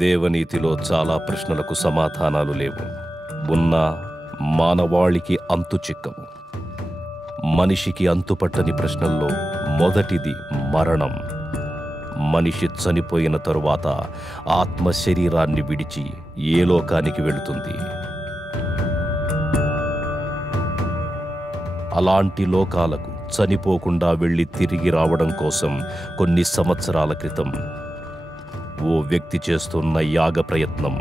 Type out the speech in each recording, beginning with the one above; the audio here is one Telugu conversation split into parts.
దేవనీతిలో చాలా ప్రశ్నలకు సమాధానాలు లేవు. ఉన్నా మానవాళికి అంతు చిక్కవు. మనిషికి అంతుపట్టని ప్రశ్నల్లో మొదటిది మరణం. మనిషి చనిపోయిన తరువాత ఆత్మ శరీరాన్ని విడిచి ఏ లోకానికి వెళుతుంది? అలాంటి లోకాలకు చనిపోకుండా వెళ్ళి తిరిగి రావడం కోసం కొన్ని సంవత్సరాల క్రితం ఓ వ్యక్తి చేస్తున్న యాగ ప్రయత్నం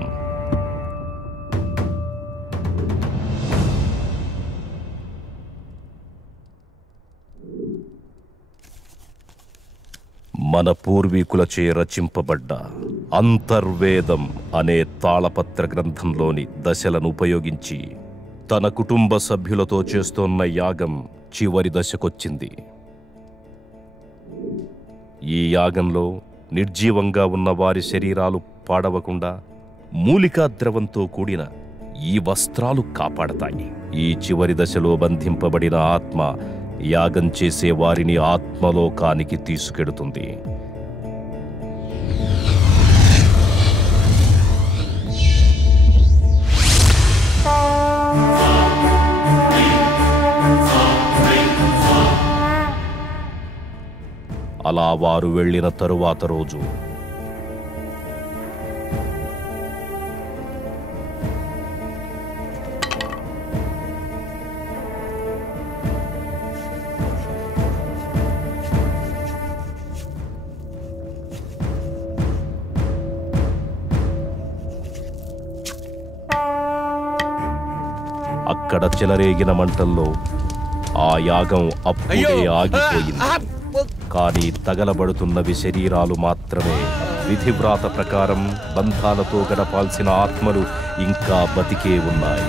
మన పూర్వీకులచే రచింపబడ్డ అంతర్వేదం అనే తాళపత్ర గ్రంథంలోని దశలను ఉపయోగించి తన కుటుంబ సభ్యులతో చేస్తోన్న యాగం చివరి దశకొచ్చింది. ఈ యాగంలో నిర్జీవంగా ఉన్న వారి శరీరాలు పాడవకుండా మూలికా ద్రవంతో కూడిన ఈ వస్త్రాలు కాపాడతాయి. ఈ చివరి దశలో బంధింపబడిన ఆత్మ యాగం చేసే వారిని ఆత్మలోకానికి తీసుకెడుతుంది. అలా వారు వెళ్ళిన తరువాత రోజు అక్కడ చెలరేగిన మంటల్లో ఆ యాగం అప్పుడే ఆగిపోయింది. కానీ తగలబడుతున్నవి శరీరాలు మాత్రమే. విధివ్రాత ప్రకారం బంధాలతో గడపాల్సిన ఆత్మలు ఇంకా బతికే ఉన్నాయి.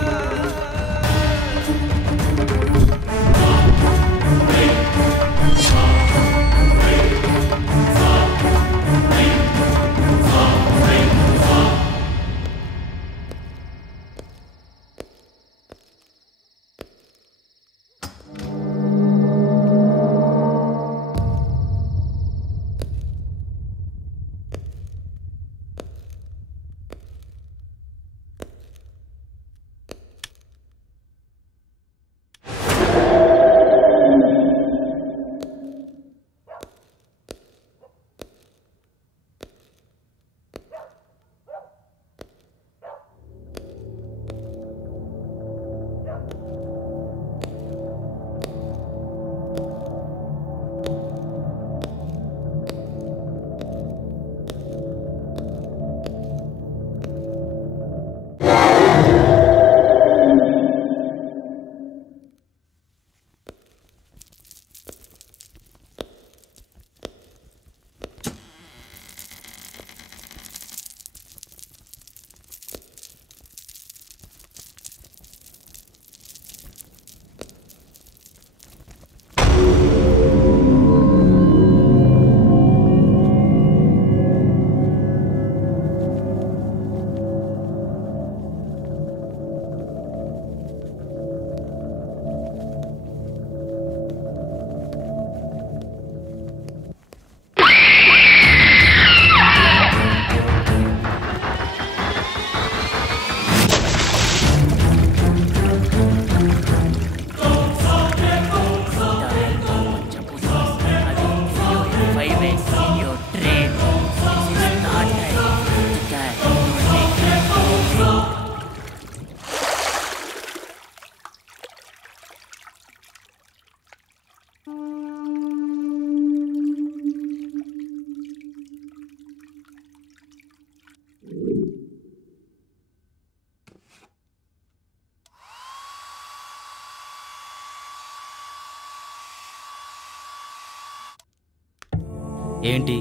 ఏంటి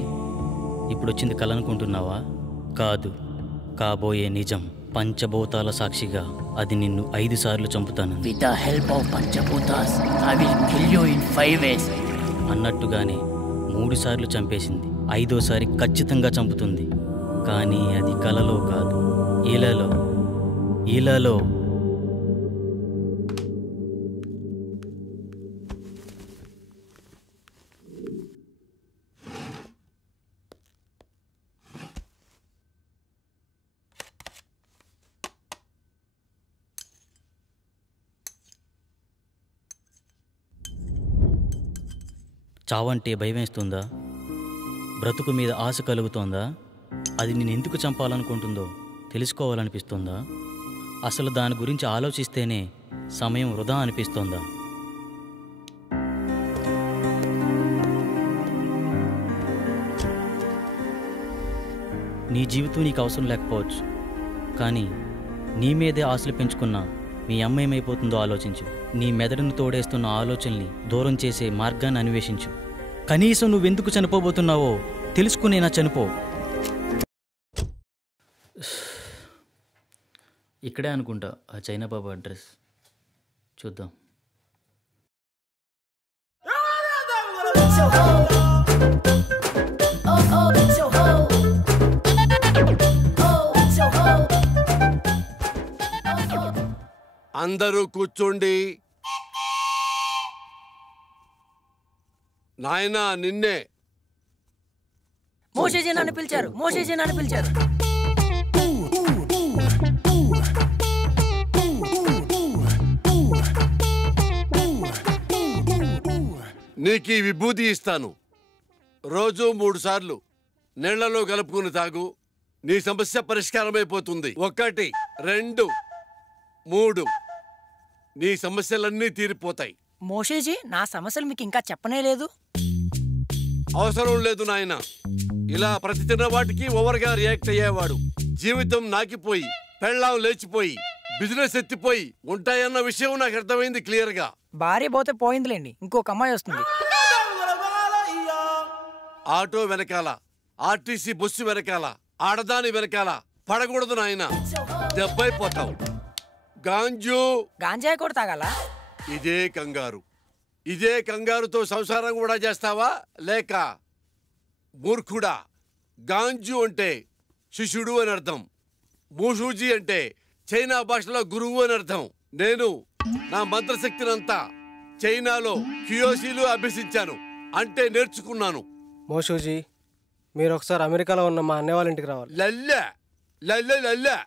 ఇప్పుడొచ్చింది కల అనుకుంటున్నావా? కాదు, కాబోయే నిజం. పంచభూతాల సాక్షిగా అది నిన్ను 5 సార్లు చంపుతాను. With the help of Panchabutas, I will kill you in 5 ways. అన్నట్టుగానే 3 సార్లు చంపేసింది. 5వసారి ఖచ్చితంగా చంపుతుంది. కానీ అది కలలో కాదు, ఇలాలో. చావంటే భయమేస్తుందా? బ్రతుకు మీద ఆశ కలుగుతోందా? అది నేను ఎందుకు చంపాలనుకుంటుందో తెలుసుకోవాలనిపిస్తుందా? అసలు దాని గురించి ఆలోచిస్తేనే సమయం వృధా అనిపిస్తోందా? నీ జీవితం నీకు అవసరం లేకపోవచ్చు, కానీ నీ మీదే ఆశలు పెంచుకున్న మీ అమ్మ ఏమైపోతుందో ఆలోచించు. నీ మెదడును తోడేస్తున్న ఆలోచనల్ని దూరం చేసే మార్గాన్ని అన్వేషించు. కనీసం నువ్వెందుకు చనిపోబోతున్నావో తెలుసుకునేనా చనిపో. ఇక్కడే అనుకుంటా ఆ చైనా బాబా అడ్రస్. చూద్దాం. అందరూ కూర్చోండి. నాయనా నిన్నే. మోషేజీ నన్ను పిలిచారు. నీకు ఈ విభూతి ఇస్తాను. రోజు 3 సార్లు నీళ్లలో కలుపుకుని తాగు. నీ సమస్య పరిష్కారమైపోతుంది. 1 2 3 నీ సమస్యలన్నీ తీరిపోతాయి. మోషేజీ, నా సమస్యలు మీకు ఇంకా చెప్పనే లేదు. అవసరం లేదు నాయన. ఇలా ప్రతి చిన్న వాటికి ఓవర్గా రియాక్ట్ అయ్యేవాడు జీవితం నాకిపోయి, పెళ్ళాం లేచిపోయి, బిజినెస్ ఎత్తిపోయి ఉంటాయన్న విషయం నాకు అర్థమైంది క్లియర్ గా. భార్య పోతే పోయిందిలేండి, ఇంకొక అమ్మాయి వస్తుంది. ఆటో వెనకాల, ఆర్టీసీ బస్సు వెనకాల, ఆడదాని వెనకాల పడకూడదు నాయన, దెబ్బైపోతావు. గాంజాయి కూడా తాగాల? ఇదే కంగారుతో సంసారం కూడా చేస్తావా? లేక మూర్ఖుడా? గాంజు అంటే శిష్యుడు అని అర్థం. మూషూజీ అంటే చైనా భాషలో గురువు అని అర్థం. నేను నా మంత్రశక్తినంతా చైనాలో క్యూయోసీలు అభ్యసించాను, అంటే నేర్చుకున్నాను. మోషూజీ, మీరు ఒకసారి అమెరికాలో ఉన్న మా అన్నయ్య వాళ్ళ ఇంటికి రావాలి. లల్లె లల్లె లల్లె.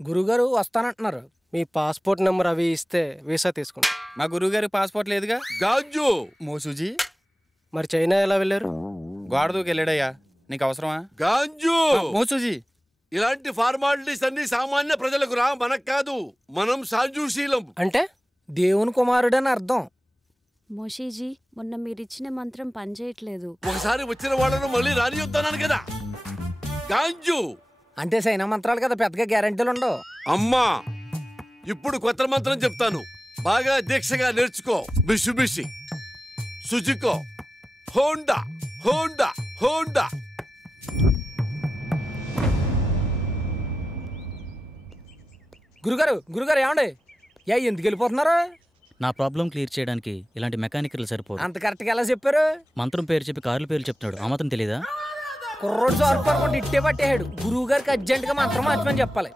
గురుగారు వస్తానంటున్నారు. మీ పాస్పోర్ట్ నెంబర్ అవి ఇస్తే వీసా తీసుకుంటాం. మా గురువుగారి పాస్పోర్ట్ లేదుగా. గాంజు. మోసూజీ, మరి చైనా ఎలా వెళ్ళారు? గోడ దూకి వెళ్ళాడయ్యా. నీకు అవసరమా? గాంజు. మోసూజీ, ఇలాంటి ఫార్మాలిటీస్ అన్ని సామాన్య ప్రజలకు రా, మనకు కాదు. మనం సాజుశీలం. అంటే దేవుని కుమారుడని అర్థం. మోషీజీ, మొన్న మీరిచ్చిన మంత్రం పనిచేయట్లేదు. ఒకసారి వచ్చిన వాళ్ళను మళ్ళీ రానియొద్దన్నాను కదా. గాంజు అంటే చైనా మంత్రాలు కదా, పెద్దగా గ్యారెంటీలు ఉండవు. అమ్మా, ఇప్పుడు కొత్త మంత్రం చెప్తాను, బాగా దీక్షగా నేర్చుకో. మిషుబిషి, సుజుకో, హోండా హోండా హోండా. గురుగారు ఏమండి? ఎందుకు వెళ్ళిపోతున్నారు? నా ప్రాబ్లం క్లియర్ చేయడానికి ఇలాంటి మెకానికల్ సరిపోదు. అంత కరెక్ట్గా ఎలా చెప్పారు? మంత్రం పేరు చెప్పి కార్ల పేర్లు చెప్తున్నాడు, ఆ మాత్రం తెలీదా? కుర్రోడు సార్పడుకుంటూ ఇట్టే పట్టేహాడు. గురువు గారికి అర్జెంటుగా మంత్రం మార్చమని చెప్పాలి.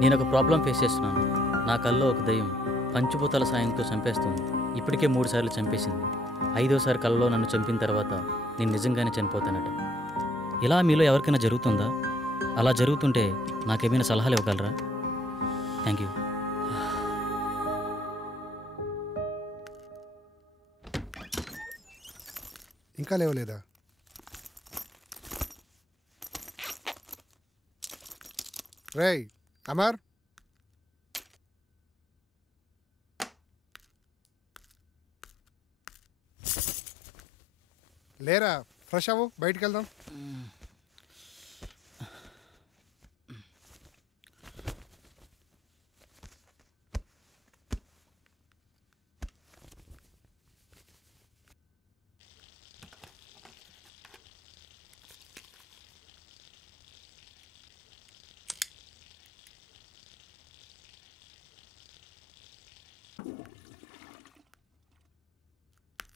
నేను ఒక ప్రాబ్లం ఫేస్ చేస్తున్నాను. నా కల్లో ఒక దయ్యం పంచభూతాల సాయంతో చంపేస్తుంది. ఇప్పటికే 3 సార్లు చంపేసింది. 5వ సారి కల్లో నన్ను చంపిన తర్వాత నేను నిజంగానే చనిపోతానట. ఇలా మీలో ఎవరికైనా జరుగుతుందా? అలా జరుగుతుంటే నాకేమైనా సలహాలు ఇవ్వగలరా? Thank you. ఇంకా లేవలేదా? రేయ్ అమర్, లేరా? ఫ్రెష్ అవ్వు, బయటికి వెళ్దాం.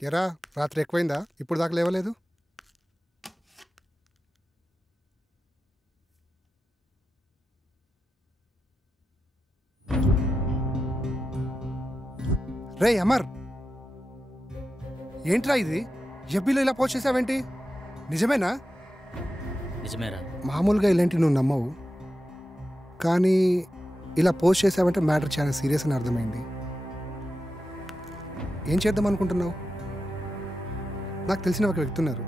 ఎరా రాత్రి ఎక్కువైందా? ఇప్పుడు దాకా లేవలేదు? రే అమర్, ఏంట్రా ఇది? ఎఫ్బీలో ఇలా పోస్ట్ చేసావేంటి? నిజమేనా? నిజమేరా. మామూలుగా ఇలాంటివి నువ్వు నమ్మవు, కానీ ఇలా పోస్ట్ చేసావంటే మ్యాటర్ చాలా సీరియస్ అని అర్థమైంది. ఏం చేద్దాం అనుకుంటున్నావు? నాకు తెలిసిన ఒక వ్యక్తి ఉన్నారు,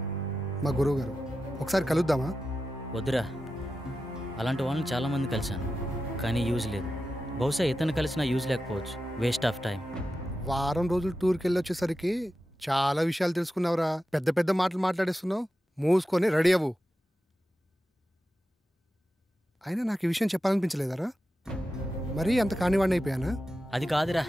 మా గురువు గారు. ఒకసారి కలుద్దామా? వద్దురా, అలాంటి వాళ్ళని చాలామంది కలిశాను, కానీ యూజ్ లేదు. బహుశా ఇతను కలిసినా యూజ్ లేకపోవచ్చు. Waste of time. వారం రోజులు టూర్కి వెళ్ళొచ్చేసరికి చాలా విషయాలు తెలుసుకున్నావురా. పెద్ద పెద్ద మాటలు మాట్లాడేస్తున్నావు. మూసుకొని రెడీ అవ్వు. అయినా నాకు ఈ విషయం చెప్పాలనిపించలేదరా? మరీ అంత కానివాడిని అయిపోయానా? అది కాదురా.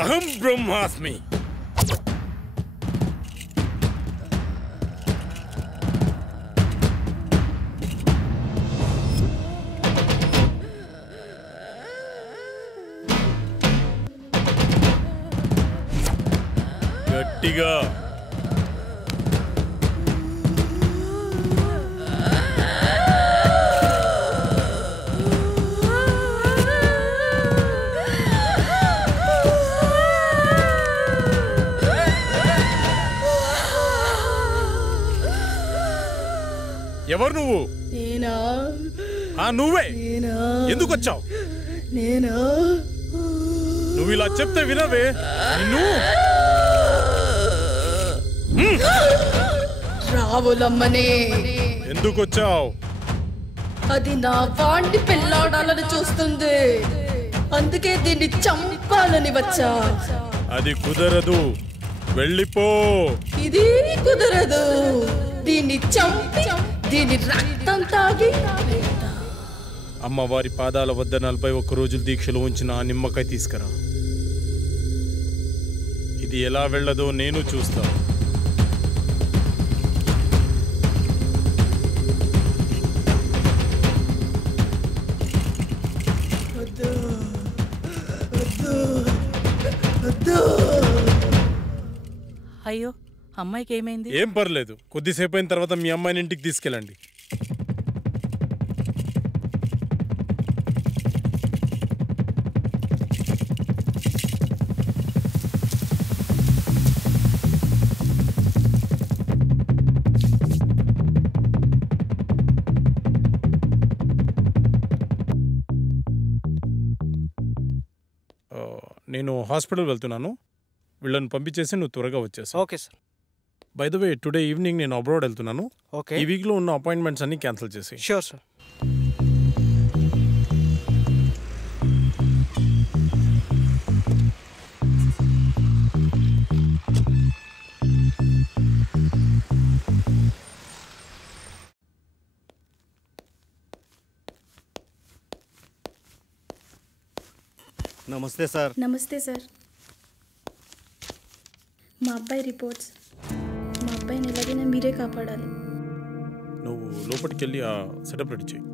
అహం బ్రహ్మాస్మి. గట్టిగా ఎవరు నువ్వు? నేనా? నువ్వే. నేనా? ఎందుకు వచ్చావు? నేనా? నువ్వు ఇలా చెప్తే వినవే నిన్ను. రావులమ్మనే. ఎందుకు వచ్చావు? అది నా వాణ్ణి పెళ్ళాడాలని చూస్తుంది, అందుకే దీన్ని చంపాలని వచ్చా. అది కుదరదు, వెళ్ళిపో. ఇది కుదరదు, దీన్ని చంపి దీని రక్తం తాగి. అమ్మవారి పాదాల వద్ద 41 రోజులు దీక్షలో ఉంచిన ఆ నిమ్మకాయ తీసుకురా. ఇది ఎలా వెళ్ళదో నేను చూస్తా. అయ్యో, అమ్మాయికి ఏమైంది? ఏం పర్లేదు, కొద్దిసేపు అయిన తర్వాత మీ అమ్మాయిని ఇంటికి తీసుకెళ్ళండి. నేను హాస్పిటల్ వెళ్తున్నాను, వీళ్ళని పంపించేసి నువ్వు త్వరగా వచ్చేసి. Okay sir. By the way, today evening నేను అబ్రాడ్ వెళ్తున్నాను. ఓకే. ఈ వీక్లో ఉన్న అపాయింట్మెంట్స్ అన్ని క్యాన్సిల్ చేసి. Sure sir. నమస్తే సార్. నమస్తే సార్. మా అబ్బాయి రిపోర్ట్స్. మా అబ్బాయిని ఎలాగైనా మీరే కాపాడాలి. నువ్వు లోపలికి వెళ్ళి ఆ సెటప్ రెడీ చేయి.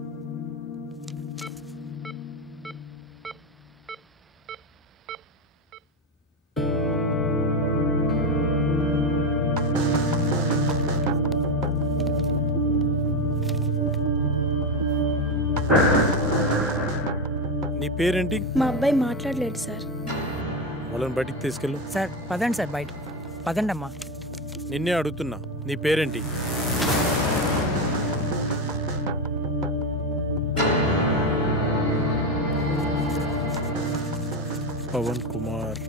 నీ పేరేంటి? మా అబ్బాయి మాట్లాడలేడు సార్. వాళ్ళని బయటికి తీసుకెళ్ళు. సార్ పదండి సార్, బయట పదండి అమ్మా. నిన్నే అడుగుతున్నా, నీ పేరేంటి? పవన్ కుమార్.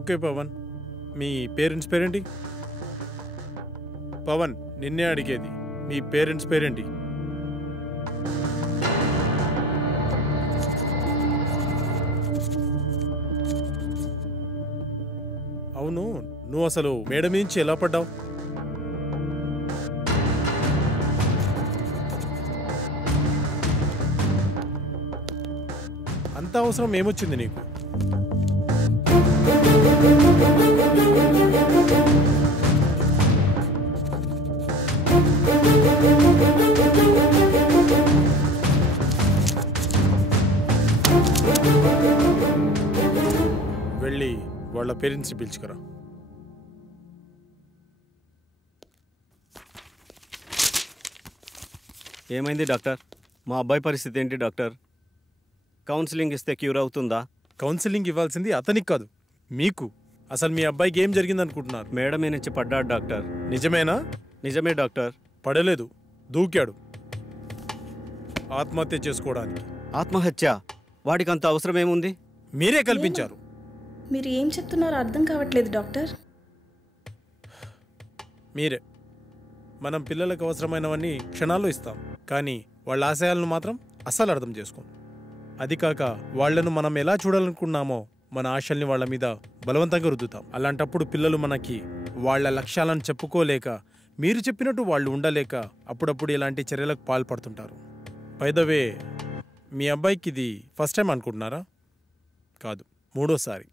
ఓకే పవన్, మీ పేరెంట్స్ పేరేంటి? పవన్, నిన్నే అడిగేది, మీ పేరెంట్స్ పేరేంటి? అవును, నువ్వు అసలు మేడ నుంచి ఎలా పడ్డావు? అంత అవసరం ఏమొచ్చింది నీకు? వెళ్ళి వాళ్ళ పేరెంట్స్ని పిలుచుకురా. ఏమైంది డాక్టర్? మా అబ్బాయి పరిస్థితి ఏంటి డాక్టర్? కౌన్సిలింగ్ ఇస్తే క్యూర్ అవుతుందా? కౌన్సిలింగ్ ఇవ్వాల్సింది అతనికి కాదు, మీకు. అసలు మీ అబ్బాయికి ఏం జరిగిందనుకుంటున్నారు? మేడమే నుంచి పడ్డాడు డాక్టర్. నిజమేనా? నిజమే డాక్టర్. పడలేదు, దూకాడు ఆత్మహత్య చేసుకోవడానికి. ఆత్మహత్య? వాడికి అంత అవసరం ఏముంది? మీరే కల్పించారు. మీరు ఏం చెప్తున్నారో అర్థం కావట్లేదు డాక్టర్. మీరే. మనం పిల్లలకు అవసరమైనవన్నీ క్షణాల్లో ఇస్తాం, కానీ వాళ్ళ ఆశయాలను మాత్రం అస్సలు అర్థం చేసుకోం. అది కాక వాళ్లను మనం ఎలా చూడాలనుకున్నామో మన ఆశల్ని వాళ్ళ మీద బలవంతంగా రుద్దుతాం. అలాంటప్పుడు పిల్లలు మనకి వాళ్ళ లక్ష్యాలను చెప్పుకోలేక, మీరు చెప్పినట్టు వాళ్ళు ఉండలేక అప్పుడప్పుడు ఇలాంటి చర్యలకు పాల్పడుతుంటారు. బై ద వే, మీ అబ్బాయికి ఇది ఫస్ట్ టైం అనుకుంటున్నారా? కాదు, 3వసారి.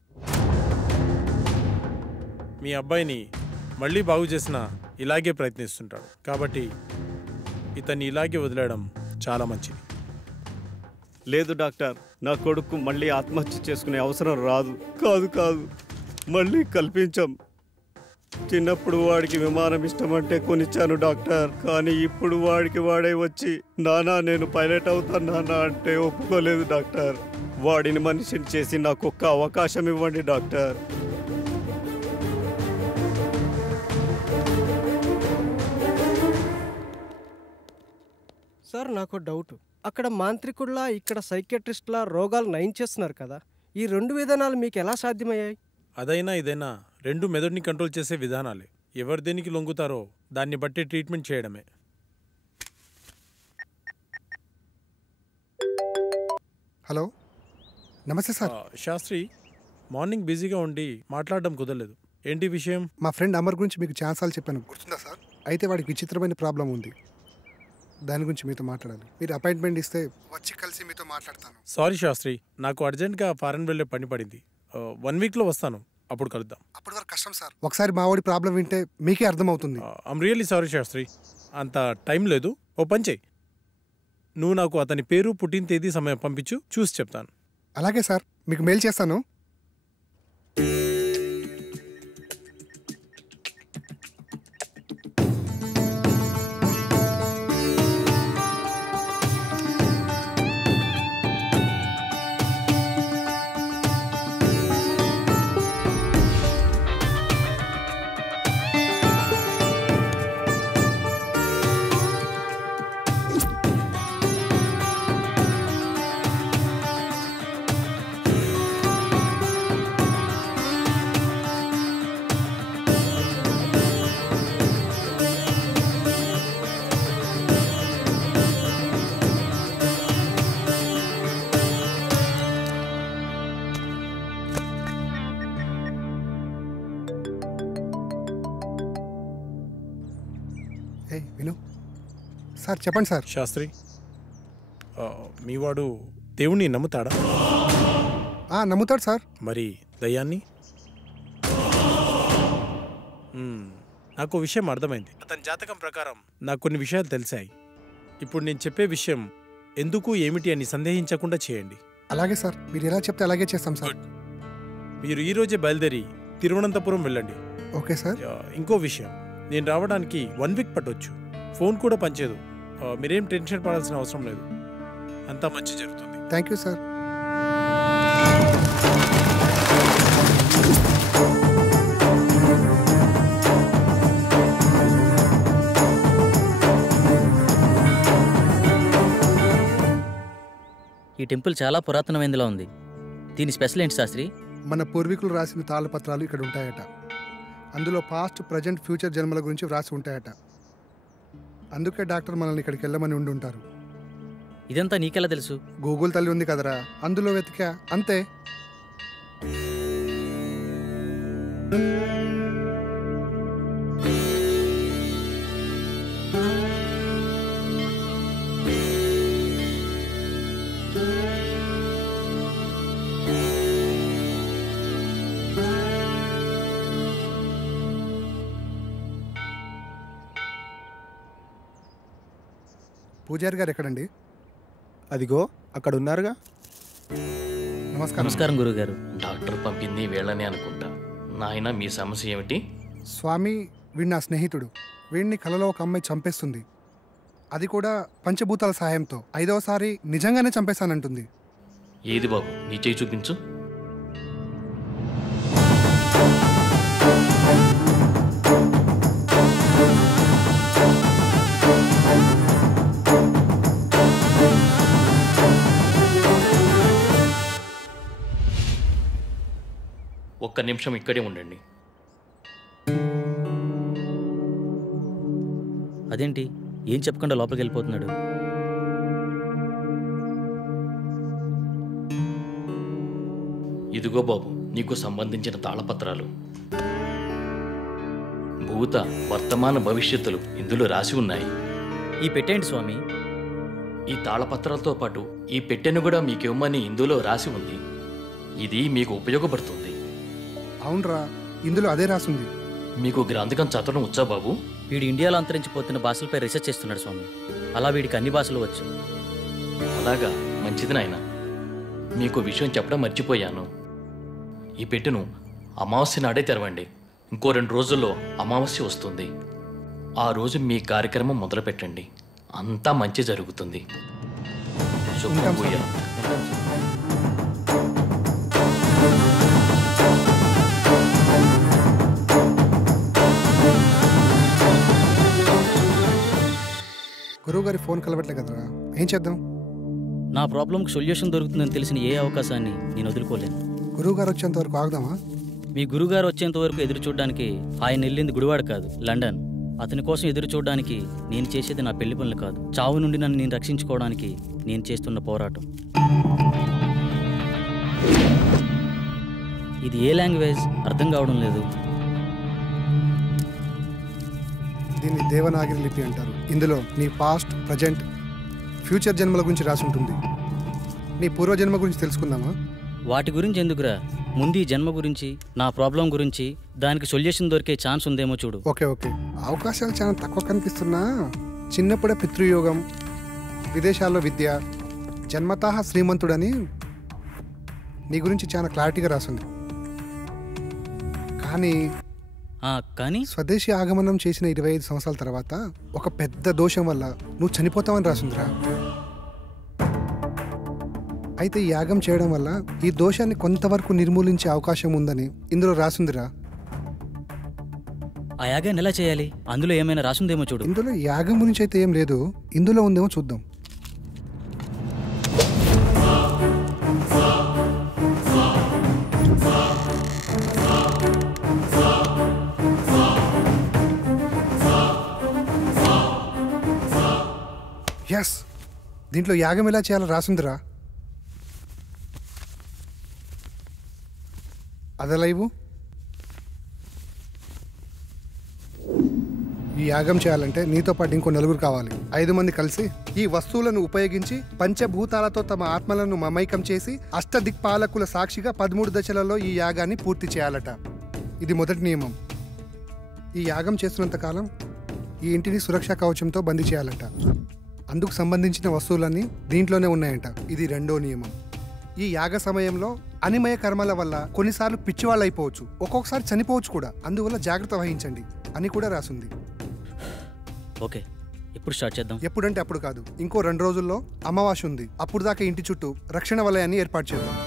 మీ అబ్బాయిని మళ్ళీ బాగు చేసిన ఇలాగే ప్రయత్నిస్తుంటాడు. కాబట్టి ఇతన్ని ఇలాగే వదిలేయడం చాలా మంచిది. లేదు డాక్టర్, నా కొడుకు మళ్ళీ ఆత్మహత్య చేసుకునే అవసరం రాదు. కాదు కాదు, మళ్ళీ కల్పించాం. చిన్నప్పుడు వాడికి విమానం ఇష్టమంటే కొనిచ్చాను డాక్టర్. కానీ ఇప్పుడు వాడికి వాడే వచ్చి నానా నేను పైలట్ అవుతాను నానా అంటే ఒప్పుకోలేదు డాక్టర్. వాడిని మనిషిని చేసి నాకు ఒక్క అవకాశం ఇవ్వండి డాక్టర్. సార్ నాకు డౌట్. అక్కడ మాంత్రికుల్లా ఇక్కడ సైకియాట్రిస్ట్లా రోగాలు నయం చేస్తున్నారు కదా, ఈ 2 విధానాలు మీకు ఎలా సాధ్యమయ్యాయి? అదైనా ఇదైనా 2 మెదడుని కంట్రోల్ చేసే విధానాలే. ఎవరు దేనికి లొంగుతారో దాన్ని బట్టి ట్రీట్మెంట్ చేయడమే. హలో, నమస్తే సార్. శాస్త్రి, మార్నింగ్ బిజీగా ఉండి మాట్లాడడం కుదరలేదు. ఏంటి విషయం? మా ఫ్రెండ్ అమర్ గురించి మీకు ఛాన్సాలు చెప్పాను, గుర్తుందా సార్? అయితే వాడికి విచిత్రమైన ప్రాబ్లం ఉంది, దాని గురించి మీతో మాట్లాడాలి. మీరు అపాయింట్మెంట్ ఇస్తే వచ్చి కలిసి మీతో మాట్లాడతాను. సారీ శాస్త్రి, నాకు అర్జెంట్గా ఫారెన్ వెళ్ళే పని పడింది. 1 వీక్లో వస్తాను, అప్పుడు కలుద్దాం. అప్పటి వరకు కష్టం సార్. ఒకసారి మా వాడి ప్రాబ్లం వింటే మీకే అర్థమవుతుంది. ఐమ్ రియల్లీ సారీ శాస్త్రి, అంత టైం లేదు. ఓ పని చెయ్యి, నువ్వు నాకు అతని పేరు, పుట్టిన తేదీ, సమయం పంపించు, చూసి చెప్తాను. అలాగే సార్, మీకు మెయిల్ చేస్తాను. విను సార్, చెప్పండి సార్. శాస్త్రి, మీవాడు దేవుణ్ణి నమ్ముతాడా? నమ్ముతాడు సార్. మరి దయ్యాన్ని? నాకు విషయం అర్థమైంది. అతని జాతకం ప్రకారం నాకు కొన్ని విషయాలు తెలిసాయి. ఇప్పుడు నేను చెప్పే విషయం ఎందుకు ఏమిటి అని సందేహించకుండా చేయండి. అలాగే సార్, మీరు ఎలా చెప్తే అలాగే చేస్తాం సార్. మీరు ఈరోజే బయలుదేరి తిరువనంతపురం వెళ్ళండి. Okay sir. ఇంకో విషయం, నేను రావడానికి 1 వీక్ పట్టొచ్చు. ఫోన్ కూడా పనిచేయదు. మీరేం టెన్షన్ పడాల్సిన అవసరం లేదు, అంతా మంచి జరుగుతుంది. Thank you sir. ఈ టెంపుల్ చాలా పురాతనమైనదిలా ఉంది. దీని స్పెషల్ ఏంటి శాస్త్రి? మన పూర్వీకులు రాసిన తాళపత్రాలు ఇక్కడ ఉంటాయట. అందులో పాస్ట్, ప్రజెంట్, ఫ్యూచర్ జన్మల గురించి వ్రాసి ఉంటాయట. అందుకే డాక్టర్ మనల్ని ఇక్కడికి వెళ్ళమని ఉండుంటారు. ఇదంతా నీకెలా తెలుసు? గూగుల్ తల్లి ఉంది కదరా, అందులో వెతికా అంతే. పూజారి గారు ఎక్కడండి? అదిగో అక్కడ ఉన్నారుగా. నమస్కారం. నమస్కారం గురుగారు. డాక్టర్ పంపింది వీళ్ళని అనుకుంటా. నాయన మీ సమస్య ఏమిటి? స్వామి, వీడు నా స్నేహితుడు. వీడిని కలలో ఒక అమ్మాయి చంపేస్తుంది. అది కూడా పంచభూతాల సహాయంతో. 5వసారి నిజంగానే చంపేశానంటుంది. ఏది బాబు, నీ చేయి చూపించు. ఒక్క నిమిషం ఇక్కడే ఉండండి. అదేంటి ఏం చెప్పకుండా లోపలికి వెళ్ళిపోతున్నాడు? ఇదిగో బాబు, నీకు సంబంధించిన తాళపత్రాలు. భూత, వర్తమాన భవిష్యత్తులు ఇందులో రాసి ఉన్నాయి. ఈ పెట్టేంటి స్వామి? ఈ తాళపత్రాలతో పాటు ఈ పెట్టెను కూడా మీకివ్వమని ఇందులో రాసి ఉంది. ఇది మీకు ఉపయోగపడుతుంది. అవునరా, ఇందులో అదే రాసుంది. మీకు గ్రంథకం చదవడం వచ్చా బాబు? వీడు ఇండియాలో అంతరించిపోతున్న భాషలపై రీసెర్చ్ చేస్తున్నాడు స్వామి. అలా వీడికి అన్ని భాషలు వచ్చు. అలాగా, మంచిది నాయన. మీకు విషయం చెప్పడం మర్చిపోయాను. ఈ పెట్టెను అమావాస్య నాడే తెరవండి. ఇంకో 2 రోజుల్లో అమావాస్య వస్తుంది. ఆ రోజు మీ కార్యక్రమం మొదలు పెట్టండి. అంతా మంచి జరుగుతుంది. శుభం భూయాత్. గురువుగారి ఫోన్ కలవట్లే కదరా, ఏం చేద్దాం? నా ప్రాబ్లంకి సొల్యూషన్ దొరుకుతుందని తెలిసిన ఏ అవకాశాన్ని నేను వదులుకోలేను. గురువుగారు వచ్చేంత వరకు ఆగుదామా? మీ గురుగారు వచ్చేంత వరకు ఎదురు చూడడానికి ఆయన వెళ్ళింది గుడివాడ కాదు, లండన్. అతని కోసం ఎదురు చూడడానికి నేను చేసేది నా పెళ్లి పనులు కాదు, చావు నుండి నన్ను నేను రక్షించుకోవడానికి నేను చేస్తున్న పోరాటం. ఇది ఏ లాంగ్వేజ్ అర్థం కావడం లేదు. దీన్ని దేవనాగరి లిపి అంటారు. ఇందులో నీ పాస్ట్, ప్రజెంట్, ఫ్యూచర్ జన్మల గురించి రాసి ఉంటుంది. నీ పూర్వజన్మ గురించి తెలుసుకుందామా? వాటి గురించి ఎందుకురా, ముందు ఈ జన్మ గురించి, నా ప్రాబ్లం గురించి, దానికి సొల్యూషన్ దొరికే ఛాన్స్ ఉందేమో చూడు. ఓకే ఓకే, అవకాశాలు చాలా తక్కువ కనిపిస్తున్నా చిన్నప్పుడే పితృయోగం, విదేశాల్లో విద్య, జన్మతః శ్రీమంతుడని నీ గురించి చాలా క్లారిటీగా రాసింది. కానీ స్వదేశీ ఆగమనం చేసిన 25 సంవత్సరాల తర్వాత ఒక పెద్ద దోషం వల్ల నువ్వు చనిపోతావని రాసిందిరా. అయితే ఈ యాగం చేయడం వల్ల ఈ దోషాన్ని కొంతవరకు నిర్మూలించే అవకాశం ఉందని ఇందులో రాసిందిరా. ఆ యాగాన్ని ఎలా చేయాలి? అందులో ఏమైనా రాసిందేమో చూడు. ఇందులో యాగం గురించి అయితే ఏం లేదు, ఇందులో ఉందేమో చూద్దాం. ఎస్, దీంట్లో యాగం ఎలా చేయాలో రాసిందిరా. అదలా ఇవ్వు. ఈ యాగం చేయాలంటే నీతో పాటు ఇంకో 4 కావాలి. 5 మంది కలిసి ఈ వస్తువులను ఉపయోగించి పంచభూతాలతో తమ ఆత్మలను మమైకం చేసి అష్టదిక్పాలకుల సాక్షిగా 13 దశలలో ఈ యాగాన్ని పూర్తి చేయాలట. ఇది మొదటి నియమం. ఈ యాగం చేస్తున్నంత కాలం ఈ ఇంటిని సురక్షా కవచంతో బందీ చేయాలట. అందుకు సంబంధించిన వస్తువులన్నీ దీంట్లోనే ఉన్నాయంట. ఇది 2వ నియమం. ఈ యాగ సమయంలో అనిమయ కర్మల వల్ల కొన్నిసార్లు పిచ్చివాళ్ళు అయిపోవచ్చు, ఒక్కొక్కసారి చనిపోవచ్చు కూడా. అందువల్ల జాగ్రత్త వహించండి అని కూడా రాసింది. ఓకే, ఇప్పుడు స్టార్ట్ చేద్దాం. ఎప్పుడంటే అప్పుడు కాదు, ఇంకో 2 రోజుల్లో అమావాస్య ఉంది. అప్పుడు దాకా ఇంటి చుట్టూ రక్షణ వలయాన్ని ఏర్పాటు చేద్దాం.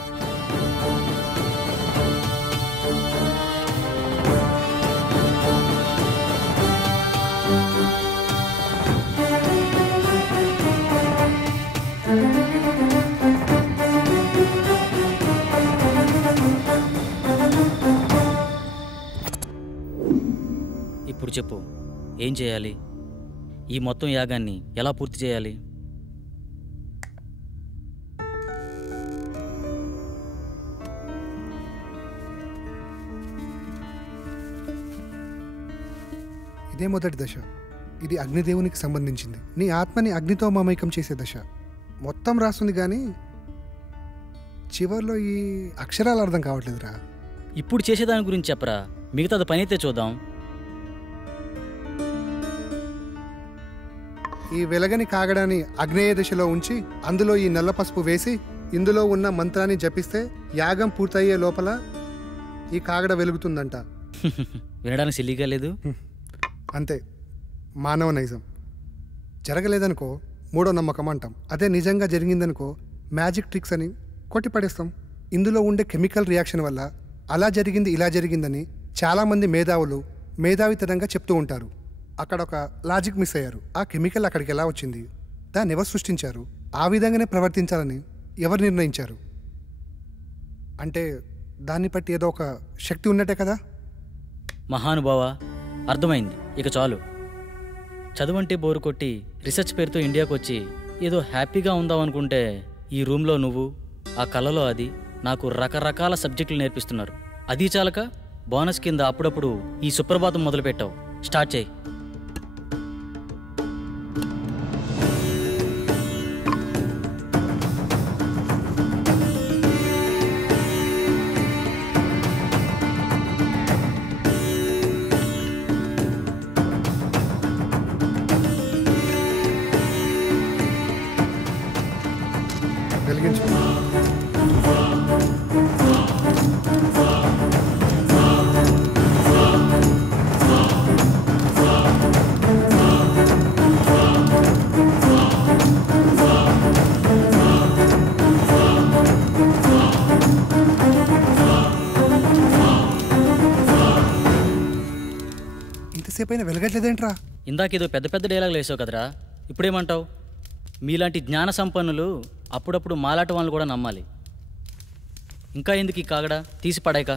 ఇప్పుడు చెప్పు, ఏం చేయాలి? ఈ మొత్తం యాగాన్ని ఎలా పూర్తి చేయాలి? ఇదే మొదటి దశ. ఇది అగ్నిదేవునికి సంబంధించింది. నీ ఆత్మని అగ్నితో మమైకం చేసే దశ. మొత్తం రాస్తుంది కానీ చివర్లో ఈ అక్షరాలు అర్థం కావట్లేదురా. ఇప్పుడు చేసేదాని గురించి చెప్పరా, మిగతాది పని అయితే చూద్దాం. ఈ వెలగని కాగడాన్ని అగ్నేయ దశలో ఉంచి అందులో ఈ నల్ల పసుపు వేసి ఇందులో ఉన్న మంత్రాన్ని జపిస్తే యాగం పూర్తయ్యే లోపల ఈ కాగడ వెలుగుతుందంట. వినడానికి సిల్లీగా లేదు. అంతే, మానవ నైజం. జరగలేదనుకో మూడో నమ్మకం అంటాం. అదే నిజంగా జరిగిందనుకో మ్యాజిక్ ట్రిక్స్ అని కొట్టిపడేస్తాం. ఇందులో ఉండే కెమికల్ రియాక్షన్ వల్ల అలా జరిగింది ఇలా జరిగిందని చాలామంది మేధావితనంగా చెప్తూ ఉంటారు. అక్కడ ఒక లాజిక్ మిస్ అయ్యారు. ఆ కెమికల్ అక్కడికి ఎలా వచ్చింది, దాన్ని ఎవరు సృష్టించారు, ఆ విధంగానే ప్రవర్తించాలని ఎవరు నిర్ణయించారు? అంటే దాన్ని బట్టి ఏదో ఒక శక్తి ఉన్నట్టే కదా. మహానుభావ, అర్థమైంది. ఇక చాలు. చదువంటే బోరు కొట్టి రీసెర్చ్ పేరుతో ఇండియాకు వచ్చి ఏదో హ్యాపీగా ఉందామనుకుంటే ఈ రూమ్లో నువ్వు, ఆ కళలో అది నాకు రకరకాల సబ్జెక్టులు నేర్పిస్తున్నారు. అది చాలక బోనస్ కింద అప్పుడప్పుడు ఈ సుప్రభాతం మొదలుపెట్టావు. స్టార్ట్ చేయి. వెలిగించు. ఇంతసేపు అయినా వెలగట్లేదేంట్రా? ఇందాకేదో పెద్ద పెద్ద డైలాగులు వేసావు కదరా, ఇప్పుడేమంటావు? మీలాంటి జ్ఞాన సంపన్నులు అప్పుడప్పుడు మాలాట వాళ్ళని కూడా నమ్మాలి. ఇంకా ఎందుకు ఈ కాగడ, తీసి పడాక.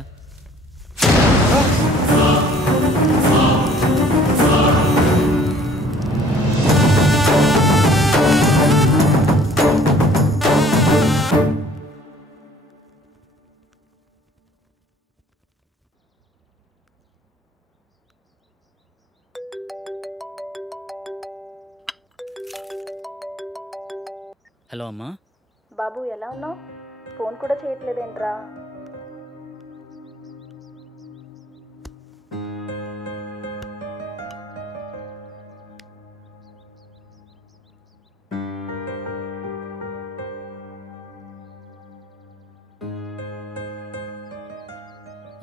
హలో అమ్మా. బాబు ఎలా ఉన్నావు? ఫోన్ కూడా చేయట్లేదేంట్రా?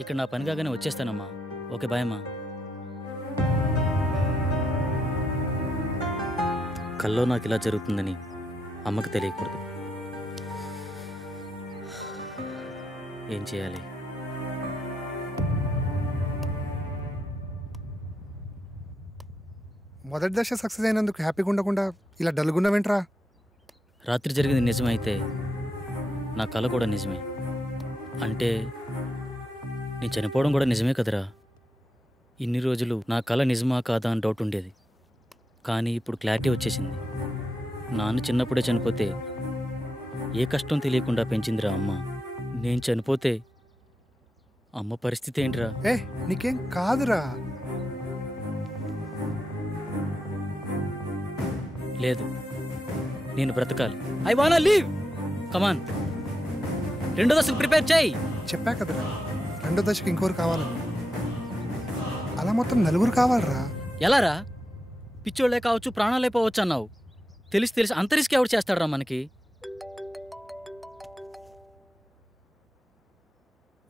ఇక్కడ నా పని కాగానే వచ్చేస్తానమ్మా. ఓకే, బాయ్ అమ్మా. కల్లో నాకు ఇలా జరుగుతుందని అమ్మకు తెలియకూడదు. ఏం చేయాలి? మొదటి దశ సక్సెస్ అయినందుకు హ్యాపీగా ఉండకుండా ఇలా డల్గున్నావేంట్రా? రాత్రి జరిగింది నిజమైతే నా కళ కూడా నిజమే. అంటే నేను చనిపోవడం కూడా నిజమే కదరా. ఇన్ని రోజులు నా కళ నిజమా కాదా అని డౌట్ ఉండేది. కానీ ఇప్పుడు క్లారిటీ వచ్చేసింది. నాన్న చిన్నప్పుడే చనిపోతే ఏ కష్టం తెలియకుండా పెంచిందిరా అమ్మ. నేను చనిపోతే అమ్మ పరిస్థితి ఏంట్రా? నీకేం కాదురా. లేదు, నేను బ్రతకాలి. I want live. కమాన్, రెండో దశకు ప్రిపేర్ చేయి. చెప్పా కదరా, రెండో దశకు ఇంకోరు కావాలని. అలా మొత్తం నలుగురు కావాలరా. ఎలారా? పిచ్చోళ్లే కావచ్చు, ప్రాణాలే పోవచ్చు అన్నావు. తెలిసి అంత రిస్క్ ఎవరు చేస్తాడరా మనకి?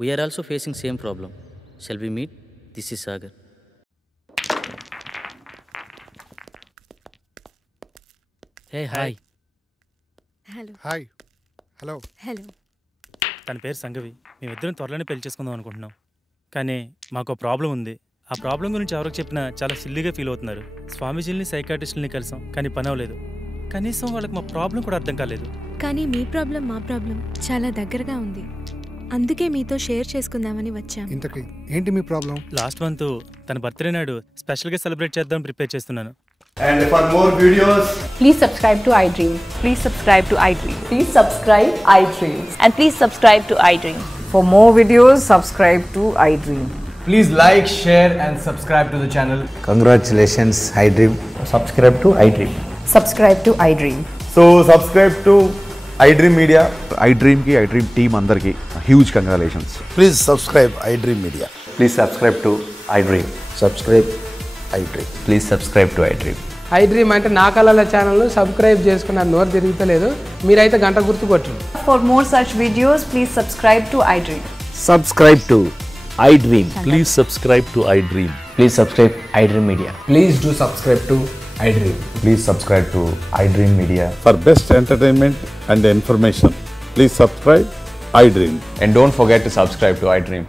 We are also facing same problem. Shall we meet? This is Sagar. Hey hi. Hello. Hi. Hello. Hello. తన పేరు సంగవి. మేమిద్దరం త్వరలోనే పెళ్లి చేసుకుందాం అనుకుంటున్నాం. కానీ మాకు ప్రాబ్లం ఉంది. ఆ ప్రాబ్లం గురించి ఎవరికి చెప్పినా చాలా సిల్లీగా ఫీల్ అవుతున్నారు. స్వామీజీని, సైకాట్రిస్టులని కలిసాం, కానీ పని అవ్వలేదు. కనీసం వాళ్ళకి మా ప్రాబ్లం కూడా అర్థం కాలేదు. కానీ మీ ప్రాబ్లం మా ప్రాబ్లం చాలా దగ్గరగా ఉంది. అందుకే మీతో షేర్ చేసుకుందామని వచ్చాం. ఇంతకీ ఏంటి మీ ప్రాబ్లం? లాస్ట్ మంత్ తన బర్త్డే నాడు స్పెషల్గా సెలబ్రేట్ చేద్దాం ప్రిపేర్ చేస్తున్నాను. And for more videos, please subscribe to iDream. Please subscribe to iDream. Please subscribe iDream. And please subscribe to iDream. For more videos, subscribe to iDream. please like, share and subscribe to the channel. Congratulations, iDream. Subscribe to iDream. Subscribe to iDream. So subscribe to iDream Media. iDream ki iDream team andarki huge congratulations. Please subscribe iDream Media. Please subscribe to iDream. Subscribe iDream. Please subscribe to iDream. I dream అంటే నా కళల ఛానల్ను సబ్స్క్రైబ్ చేసుకున్న నోరు తిరుగుతలేదు. మీరైతే గంట గుర్తు కొట్టండి. For more such videos, please subscribe to iDream. Subscribe to iDream. Please subscribe to iDream. Please subscribe iDream Media. Please do subscribe to iDream. Please subscribe to iDream Media. For best entertainment and information, please subscribe iDream. And don't forget to subscribe to iDream.